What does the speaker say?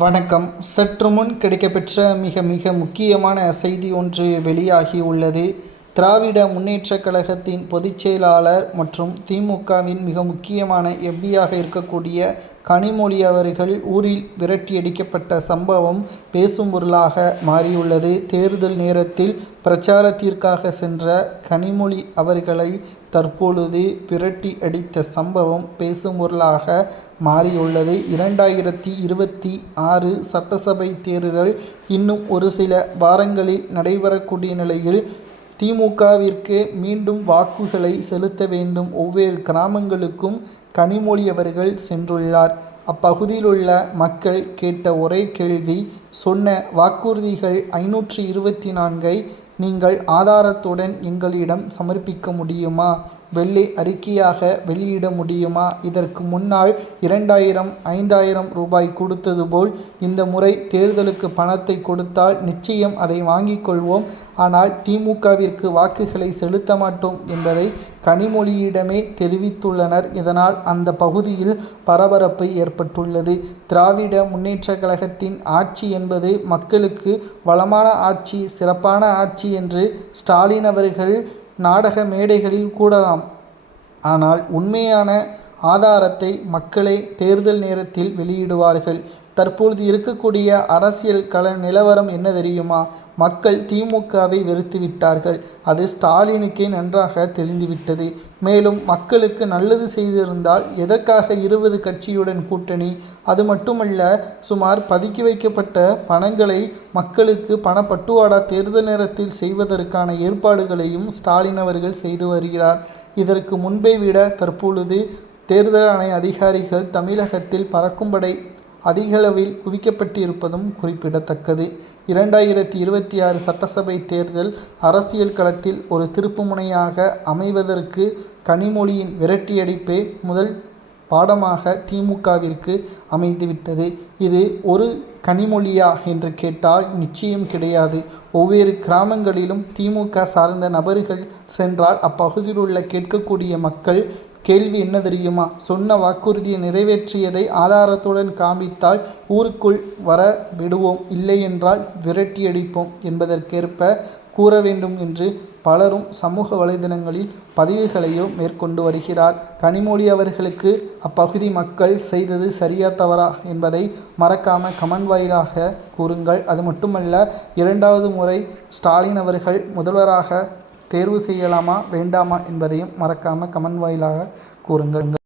வணக்கம். சற்று முன் கிடைக்கப்பெற்ற மிக முக்கியமான செய்தி ஒன்று வெளியாகி உள்ளது. திராவிட முன்னேற்றக் கழகத்தின் பொதுச் செயலாளர் மற்றும் திமுகவின் மிக முக்கியமான எம்பியாக இருக்கக்கூடிய கனிமொழி அவர்கள் ஊரில் விரட்டியடிக்கப்பட்ட சம்பவம் பேசும் பொருளாக மாறியுள்ளது. தேர்தல் நேரத்தில் பிரச்சாரத்திற்காக சென்ற கனிமொழி அவர்களை தற்பொழுது விரட்டி அடித்த சம்பவம் பேசும் பொருளாக மாறியுள்ளது. 2026 சட்டசபை தேர்தல் இன்னும் ஒரு சில வாரங்களில் நடைபெறக்கூடிய நிலையில் திமுகவிற்கு மீண்டும் வாக்குகளை செலுத்த வேண்டும். ஒவ்வொரு கிராமங்களுக்கும் கனிமொழி அவர்கள் சென்றுள்ளார். அப்பகுதியிலுள்ள மக்கள் கேட்ட ஒரே கேள்வி, சொன்ன வாக்குறுதிகள் 524ஐ நீங்கள் ஆதாரத்துடன் எங்களிடம் சமர்ப்பிக்க முடியுமா? வெள்ளை அறிக்கையாக வெளியிட முடியுமா? இதற்கு முன்னால் 2000 5000 ரூபாய் கொடுத்தது போல் இந்த முறை தேர்தலுக்கு பணத்தை கொடுத்தால் நிச்சயம் அதை வாங்கிக் கொள்வோம். ஆனால் திமுகவிற்கு வாக்குகளை செலுத்த மாட்டோம் என்பதை கனிமொழியிடமே தெரிவித்துள்ளனர். இதனால் அந்த பகுதியில் பரபரப்பு ஏற்பட்டுள்ளது. திராவிட முன்னேற்ற கழகத்தின் ஆட்சி என்பது மக்களுக்கு வளமான ஆட்சி, சிறப்பான ஆட்சி என்று ஸ்டாலின் அவர்கள் நாடக மேடைகளில் கூடலாம். ஆனால் உண்மையான ஆதாரத்தை மக்களே தேர்தல் நேரத்தில் வெளியிடுவார்கள். தற்பொழுது இருக்கக்கூடிய அரசியல் கள நிலவரம் என்ன தெரியுமா? மக்கள் திமுகவை வெறுத்துவிட்டார்கள். அது ஸ்டாலினுக்கே நன்றாக தெரிந்துவிட்டது. மேலும் மக்களுக்கு நல்லது செய்திருந்தால் எதற்காக 20 கட்சியுடன் கூட்டணி? அது மட்டுமல்ல, சுமார் பதுக்கி வைக்கப்பட்ட பணங்களை மக்களுக்கு பணப்பட்டுவாடா தேர்தல் நேரத்தில் செய்வதற்கான ஏற்பாடுகளையும் ஸ்டாலின் அவர்கள் செய்து வருகிறார். இதற்கு முன்பை விட தற்பொழுது தேர்தல் ஆணைய அதிகாரிகள் தமிழகத்தில் பறக்கும்படை அதிகளவில் குவிக்கப்பட்டிருப்பதும் குறிப்பிடத்தக்கது. 2026 சட்டசபை தேர்தல் அரசியல் களத்தில் ஒரு திருப்புமுனையாக அமைவதற்கு கனிமொழியின் விரட்டியடிப்பே முதல் பாடமாக திமுகவிற்கு அமைந்துவிட்டது. இது ஒரு கனிமொழியா என்று கேட்டால் நிச்சயம் கிடையாது. ஒவ்வொரு கிராமங்களிலும் திமுக சார்ந்த நபர்கள் சென்றால் அப்பகுதியில் உள்ள கேட்கக்கூடிய மக்கள் கேள்வி என்ன தெரியுமா? சொன்ன வாக்குறுதியை நிறைவேற்றியதை ஆதாரத்துடன் காண்பித்தால் ஊருக்குள் வர விடுவோம், இல்லை என்றால் விரட்டியடிப்போம் என்பதற்கேற்ப கூற வேண்டும் என்று பலரும் சமூக வலைதளங்களில் பதிவுகளையோ மேற்கொண்டு வருகிறார். கனிமொழி அவர்களுக்கு அப்பகுதி மக்கள் செய்தது சரியா தவறா என்பதை மறக்காம கமெண்ட் வாயிலாக கூறுங்கள். அது மட்டுமல்ல, 2வது முறை ஸ்டாலின் அவர்கள் முதல்வராக தேர்வு செய்யலாமா வேண்டாமா என்பதையும் மறக்காமல் கமெண்ட் வாயிலாக கூறுங்கள்.